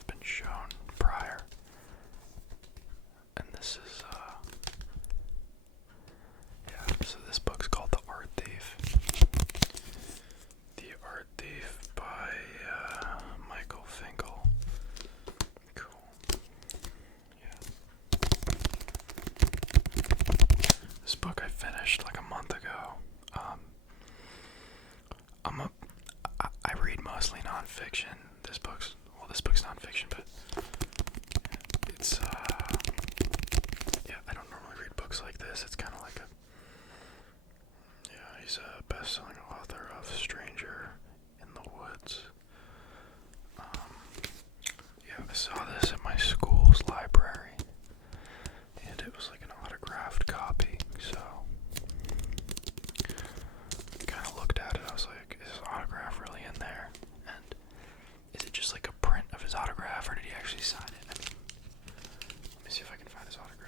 I've been shown prior. And this is, so this book's called The Art Thief. The Art Thief by Michael Finkel. Cool. Yeah. This book I finished like a month ago. I read mostly nonfiction. This book's nonfiction, but it's I don't normally read books like this. It's kind of like he's a best-selling author of Stranger in the Woods. I saw this at my school's library, and it was like an autographed copy, so I kind of looked at it. I was like, is his autograph really in there? And is it just like a print of his autograph, or did he actually sign it? I mean, let me see if I can find his autograph.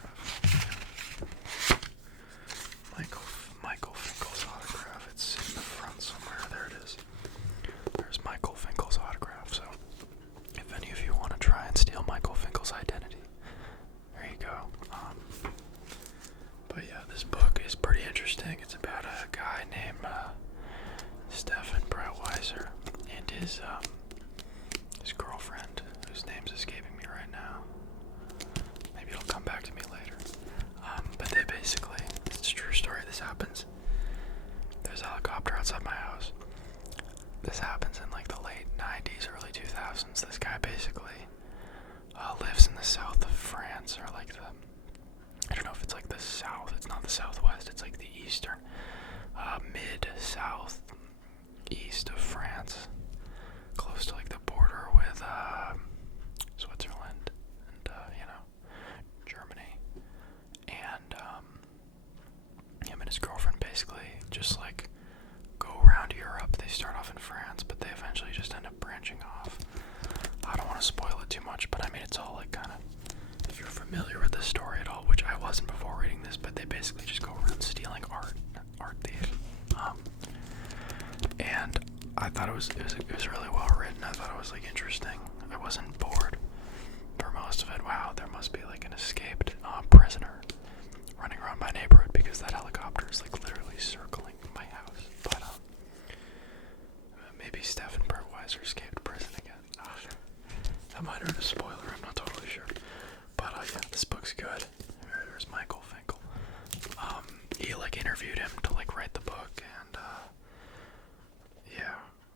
Michael Finkel's autograph. It's in the front somewhere. There it is. There's Michael Finkel's autograph. So, if any of you want to try and steal Michael Finkel's identity, there you go. But yeah, this book is pretty interesting. It's about a guy named Stephen Brettweiser and his girlfriend, whose name's escaping me right now. Maybe it'll come back to me later. But they basically, it's a true story. This happens. There's a helicopter outside my house. This happens in like the late 90s, early 2000s. This guy basically lives in the south of France, or like I don't know if it's like the south. It's not the southwest. It's like the eastern, mid-south east of France, close to like the border with Switzerland and Germany. And him and his girlfriend basically just like go around Europe. They start off in France, but they eventually just end up branching off. I don't want to spoil it too much, but I mean, it's all like kind of, if you're familiar with the story at all, which I wasn't before reading this, but they basically just go around stealing art thief. And I thought it was really well written. I thought it was like interesting. I wasn't bored for most of it. Wow, there must be like an escaped prisoner running around my neighborhood, because that helicopter is like literally circling my house. But maybe Stephen Brettweiser escaped prison again. That might have been a spoiler. I'm not totally sure. But yeah, this book's good. There's Michael Finkel. He like interviewed him to like write the book, and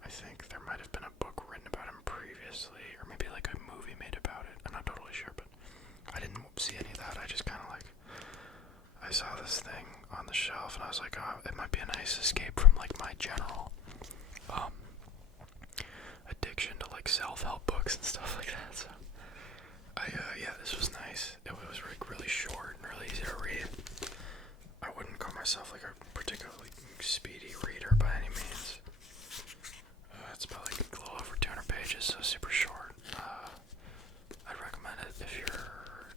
I think there might have been a book written about him previously, or maybe like a movie made about it. I'm not totally sure, but I didn't see any of that. I just kind of like, I saw this thing on the shelf, and I was like, oh, it might be a nice escape from like my general addiction to like self-help books and stuff like that. So this was nice. It was like really short and really easy to read. I wouldn't call myself like a particularly speedy reader by any means. It's about like a little over 200 pages, so super short. I'd recommend it if you're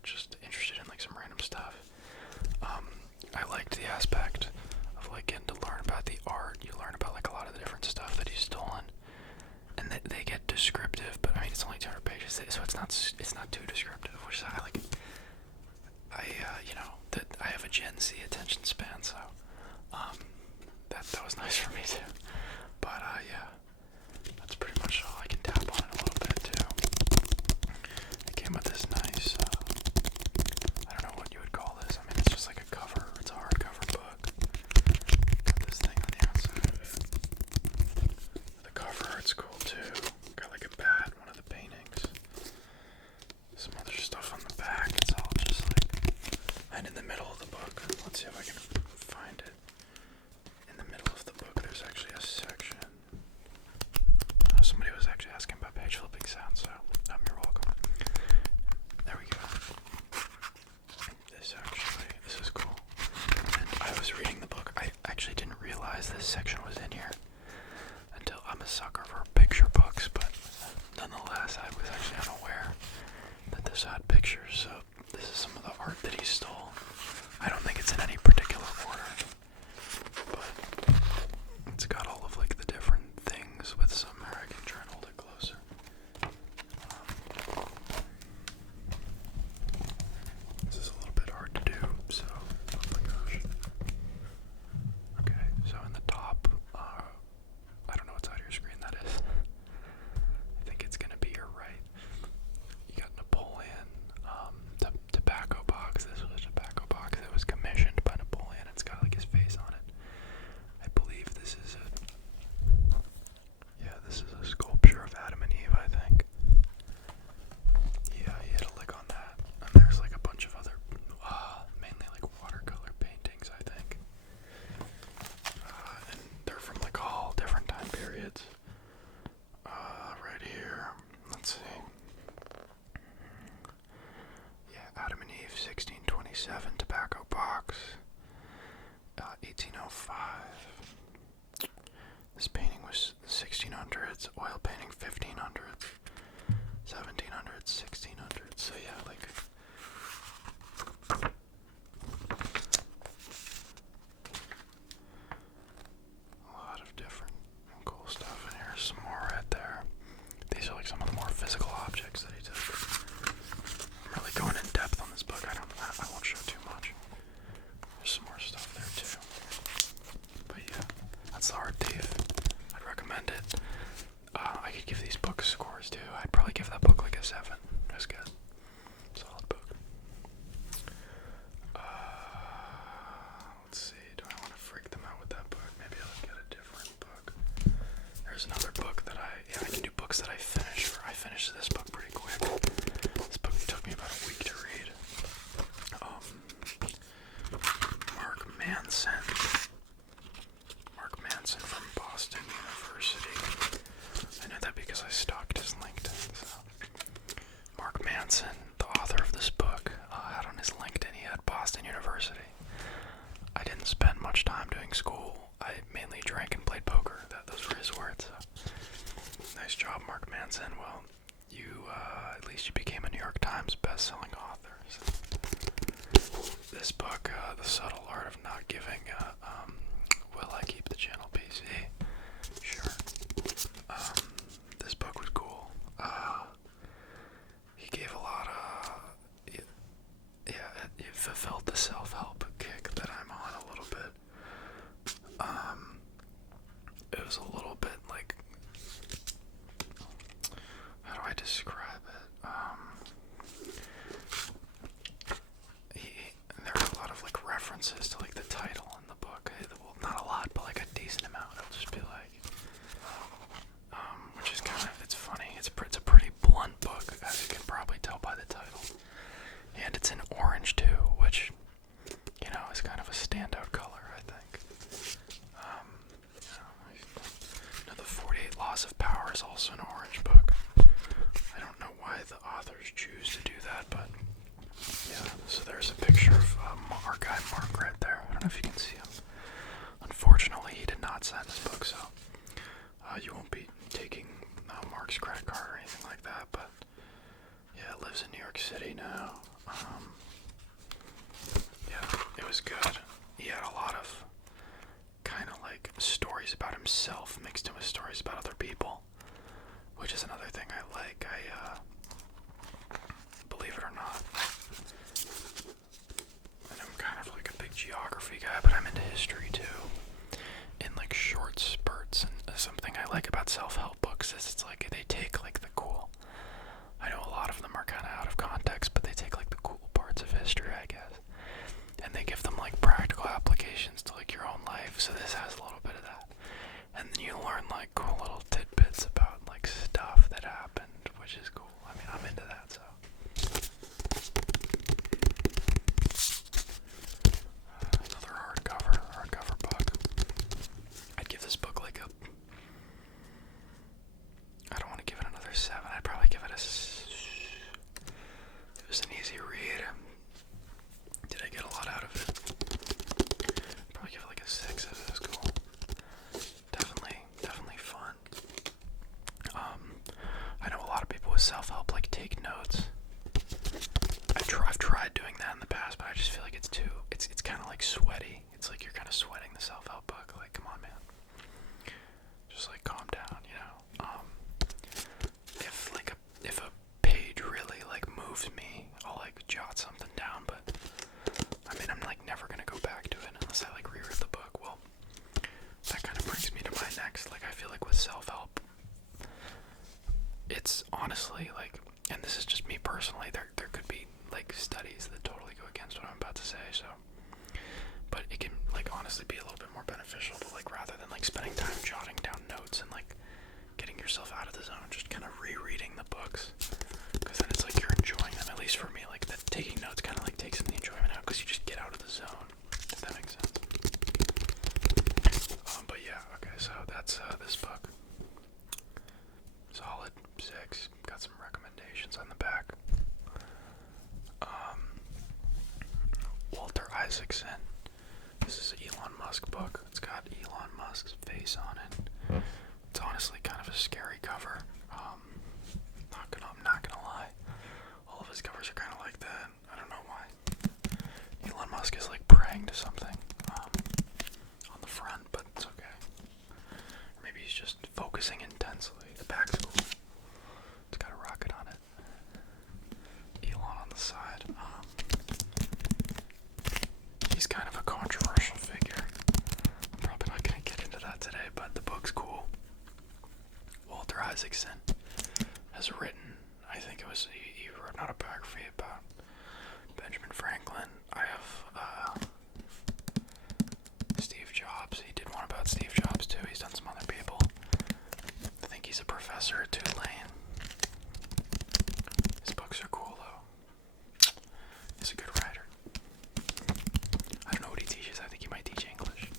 just interested in like some random stuff. I liked the aspect of like getting to learn about the art. You learn about like a lot of the different stuff that he's stolen, and they get descriptive. But I mean, it's only 200 pages, so it's not too descriptive, which I like. I have a Gen Z attention span, so that was nice for me too. But that's pretty much all. I can tap on it a little bit too. It came with this nice, I don't know what you would call this. I mean, it's just like a cover. It's a hardcover book. Got this thing on the outside. The cover art's cool too. Got like a bat, one of the paintings. Some other stuff on the back. It's all just like, and in the middle of the book, let's see if I can find it. In the middle of the book, there's actually a section. Somebody was actually asking about page flipping sounds, so you're welcome. There we go. This is cool. And I was reading the book. I actually didn't realize this section was in here until, I'm a sucker for picture books, but nonetheless, I was actually unaware that this had pictures. So this is some of the art that he stole. I don't think it's in any particular order, but it's got all of like the different things with some. I can try and hold it closer. oil painting 1500s, 1700s, 1600s. So yeah, like a lot of different cool stuff in here. Some more right there. These are like some of the more physical objects that he took. I'm really going in depth on this book. I won't show too much. There's some more stuff there too. But yeah, that's The Art Thief. I'd recommend it. I could give these books scores too. I'd probably give that book like a 7. It was good. Solid book. Let's see. Do I want to freak them out with that book? Maybe I'll get a different book. There's another book that I can do books that I finish. I finished this book pretty quick. This book took me about a week to read. Mark Manson from Boston University. I know that because I stalked his LinkedIn. So. Mark Manson, the author of this book, had on his LinkedIn he had Boston University. I didn't spend much time doing school. I mainly drank and played poker. Those were his words. So. Nice job, Mark Manson. Well, you at least you became a New York Times best-selling author. So. This book, The Subtle Art of Not Giving, Will I Keep the Channel PC? Sure. This book was cool. He gave a lot of, it fulfilled the self-help kick that I'm on a little bit. It was a little bit like, how do I describe it? There are a lot of like references to like the title in the book. Well, not a lot, but like a decent amount. It'll just be like, which is kind of, it's funny. It's a pretty blunt book, as you can probably tell by the title. And it's in orange too, which, you know, is kind of a standout color, I think. The 48 Laws of Power is also an orange book. I don't know why the authors choose to do that, but yeah. So there's a picture of our guy Mark right there. I don't know if you can see him. Unfortunately, he did not sign this book, so you won't be taking Mark's credit card or anything like that. But yeah, lives in New York City now. Yeah, it was good. He had a lot of kind of like stories about himself mixed in with stories about other people, which is another thing I like. Believe it or not, and I'm kind of like a big geography guy, but I'm into history too, in like short spurts. And something I like about self-help books is it's like they take like the cool, I know a lot of them are kind of out of context, but they take like the cool parts of history, I guess, and they give them like practical applications to like your own life. So this has a little bit of that, and then you learn like cool little tidbits about like stuff that happened, which is cool. I mean, I'm into that. So another hardcover book. I'd give this book like a, I don't want to give it another 7. I'd probably give it a, it was an easy read. Did I get a lot out of it? Probably give it like a 6 if it was cool. Definitely fun. I know a lot of people with self-help like take notes. I've tried doing that in the past, but I just feel like it's kind of like sweaty. It's like you're kind of sweating the self-help book. Like, come on, man. Just like calm down, you know. If a page really like moves me, I'll like jot something down, but I mean, I'm like never gonna go back to it unless I like reread the book. Well, that kind of brings me to my next, like I feel like with self-help, it's honestly like, and this is just me personally, there could be like studies that totally go against what I'm about to say, so, but it can like honestly be a little bit more beneficial to like, rather than like spending time jotting down notes and like getting yourself out of the zone, just kind of rereading the books, because then it's like you're enjoying them. At least for me, like that taking notes kind of like takes the enjoyment out, because you just get out of the zone, if that makes sense. But yeah, okay, so that's this book. Solid 6. Got some recommendations on the back. Walter Isaacson. This is an Elon Musk book. It's got Elon Musk's face on it. It's honestly kind of a scary replying to something on the front, but it's okay. Or maybe he's just focusing intensely. The back's cool. It's got a rocket on it. Elon on the side. He's kind of a controversial figure. I'm probably not going to get into that today, but the book's cool. Walter Isaacson has written, I think it was, he wrote an autobiography about Benjamin Franklin. I have Steve Jobs. He did one about Steve Jobs too. He's done some other people. I think he's a professor at Tulane. His books are cool though. He's a good writer. I don't know what he teaches. I think he might teach English.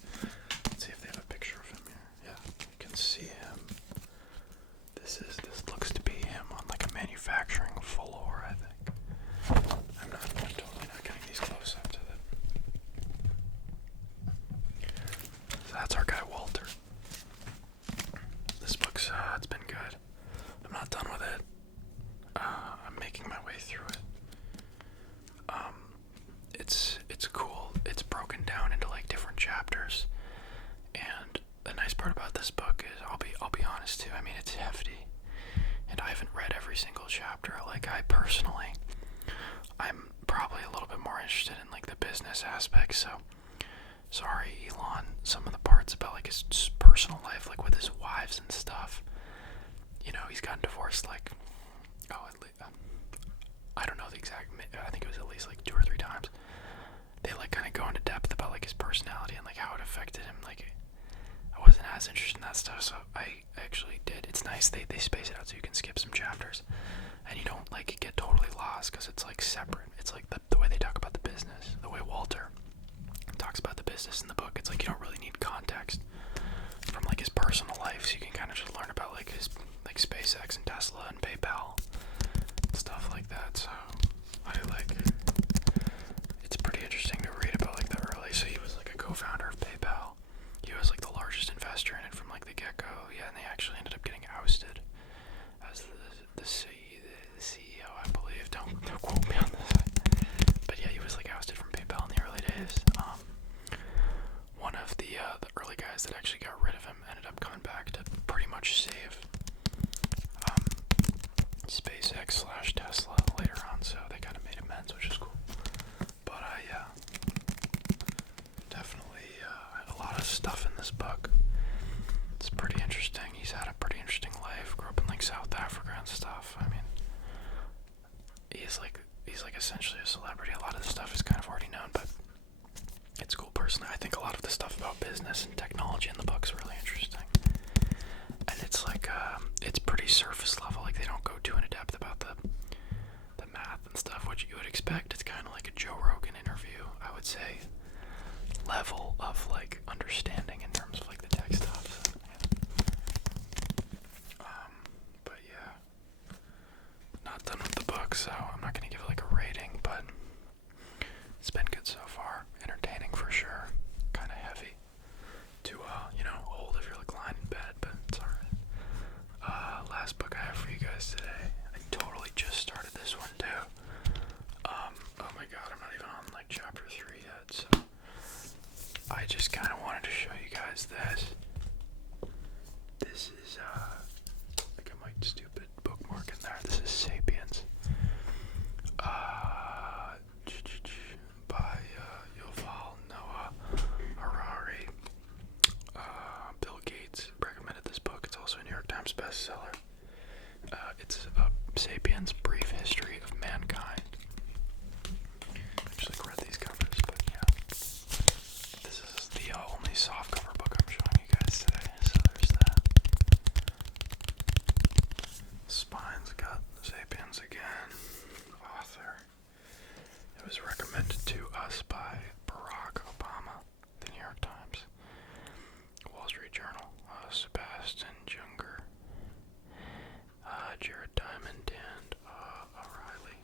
Let's see if they have a picture of him here. Yeah, you can see him. This looks to be him on like a manufacturing floor, I think. I'm totally not getting these close up to them. So that's our guy Walter. This book's it's been good. I'm not done with it. I'm making my way through it. It's cool. It's broken down into like different chapters. And the nice part about this book is I'll be honest too. I mean, it's hefty. And I haven't read every single chapter. Like, I'm probably a little bit more interested in like the business aspect, so sorry Elon, some of the parts about like his personal life, like with his wives and stuff, you know, he's gotten divorced like, I don't know the exact, I think it was at least like 2 or 3 times. They like kind of go into depth about like his personality and like how it affected him. Like, I wasn't as interested in that stuff, so I actually did. It's nice they space it out so you can skip some chapters and you don't like get totally lost because it's like separate. It's like the way they talk about the business, the way Walter talks about the business in the book. It's like you don't really need context from like his personal life, so you can kind of just learn about like his like SpaceX and Tesla and PayPal and stuff like that. So I like, it's pretty interesting to read about like the early. So he was like a co-founder of PayPal. He was like the largest investor in it from like the get-go. Yeah, and they actually ended up getting ousted as the CEO, I believe. Don't quote me on this. But yeah, he was like ousted from PayPal in the early days. One of the early guys that actually got rid of him ended up coming back to pretty much save SpaceX / Tesla later on, so they kind of made amends, which is cool. But yeah, definitely a lot of stuff in this book. It's pretty interesting. He's had a pretty interesting life. Grew up in like South Africa and stuff. I mean, he's like essentially a celebrity. A lot of the stuff is kind of already known, but it's cool. Personally, I think a lot of the stuff about business and technology in the book's really interesting. And it's like it's pretty surface level. Like, they don't go too into depth about the math and stuff, which you would expect. It's kind of like a Joe Rogan interview, I would say, level of like understanding in terms of like the tech stuff. So, yeah. But yeah, not done with the book, so I'm not gonna give it like a rating, but it's been good so far. Entertaining for sure. Kind of heavy to hold if you're like lying in bed, but it's alright. Last book I have for you guys today. I totally just started this one too. Oh my god, I'm not even on like chapter 3 yet, so I just kind of wanted to show you guys this. This is I got my stupid bookmark in there. This is Sapiens. By Yuval Noah Harari. Bill Gates recommended this book. It's also a New York Times bestseller. It's Sapiens: Brief History of Mankind. I just like read these covers, but yeah. This is the only softcover book I'm showing you guys today, so there's that. Spine's got Sapiens again. Author. It was recommended to us by Barack Obama, the New York Times, Wall Street Journal, Sebastian Junger, Jared Diamond, and O'Reilly.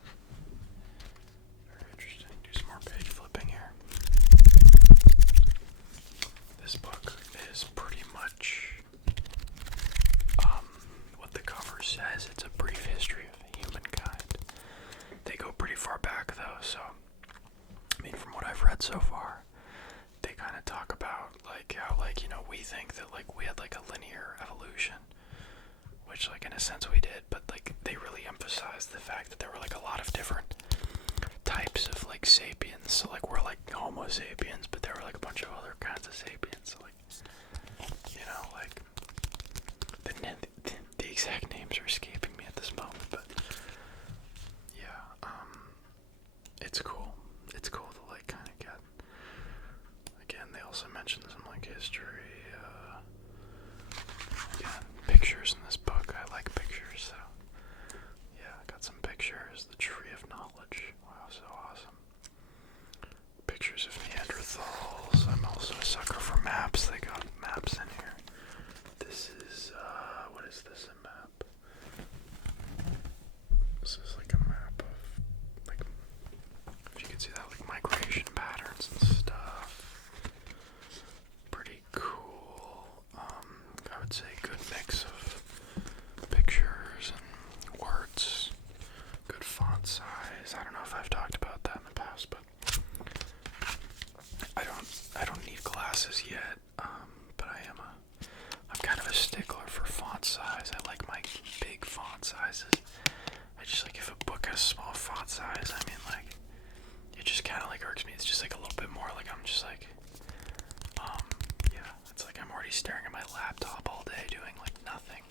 Very interesting. Do some more page flipping here. This book is pretty much what the cover says. It's a brief history of humankind. They go pretty far back though, so I mean, from what I've read so far, think that like we had like a linear evolution, which like in a sense we did, but like they really emphasized the fact that there were like a lot of different types of like sapiens. So like we're like Homo sapiens, but there were like a bunch of other kinds of sapiens. So like, you know, like the exact names are escaping me at this moment, but yeah, it's cool. It's cool to like kind of get. Again, they also mentioned some like history. Again, pictures in this book. I like pictures, so yeah, I got some pictures. The Tree of Knowledge. Wow, so awesome. Pictures of Neanderthals. I'm also a sucker for maps. They got maps in here. This is, what is this, a map? This is like a map of, like, if you can see that, like migration patterns and stuff. Pretty cool. I would say good mix of pictures and words. Good font size. I don't know if I've talked about that in the past, but I don't need glasses yet. But I'm kind of a stickler for font size. I like my big font sizes. I just like if a book has small font size, I mean like it just kind of like irks me. It's just like a little bit more like I'm just like yeah, it's like I'm already staring at my laptop all day doing like nothing.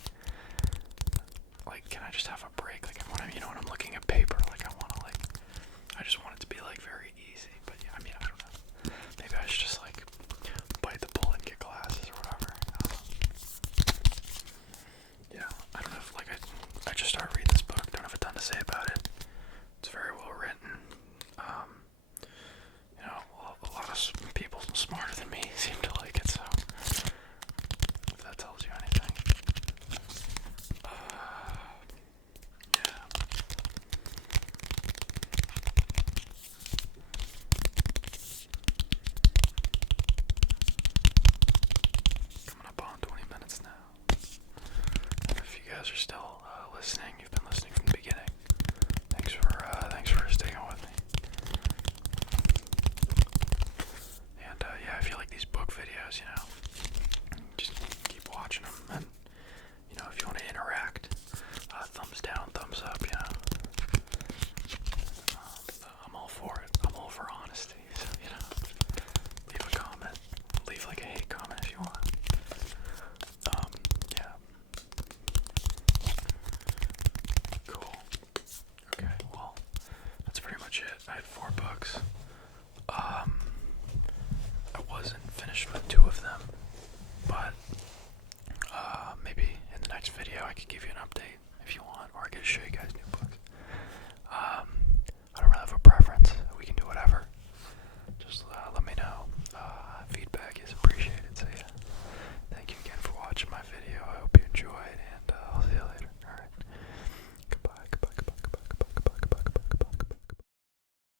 Like, can I just have a break? Like, when I'm looking at paper, like I just want it to be like very easy. But yeah, I mean, I don't know. Maybe I should just like bite the bullet and get glasses or whatever. Yeah, I don't know if like I just started reading this book. Don't have a ton to say about it. It's very well written. You know, a lot of people smarter than me seem to like it. So if that tells you anything. Yeah. Coming up on 20 minutes now. And if you guys are still listening, you've been listening from the beginning. Thanks for staying on with me. And yeah, if you like these book videos, you know, just keep watching them. And you know, if you want to interact, thumbs down, thumbs up. You know, I'm all for it. I'm all for honesty. So you know, leave a comment. Leave like a hate comment if you want. Yeah. Cool. Okay, well, that's pretty much it. I had 4 books. I wasn't finished with 2 of them, but maybe in the next video I could give you an update if you want, or I could show you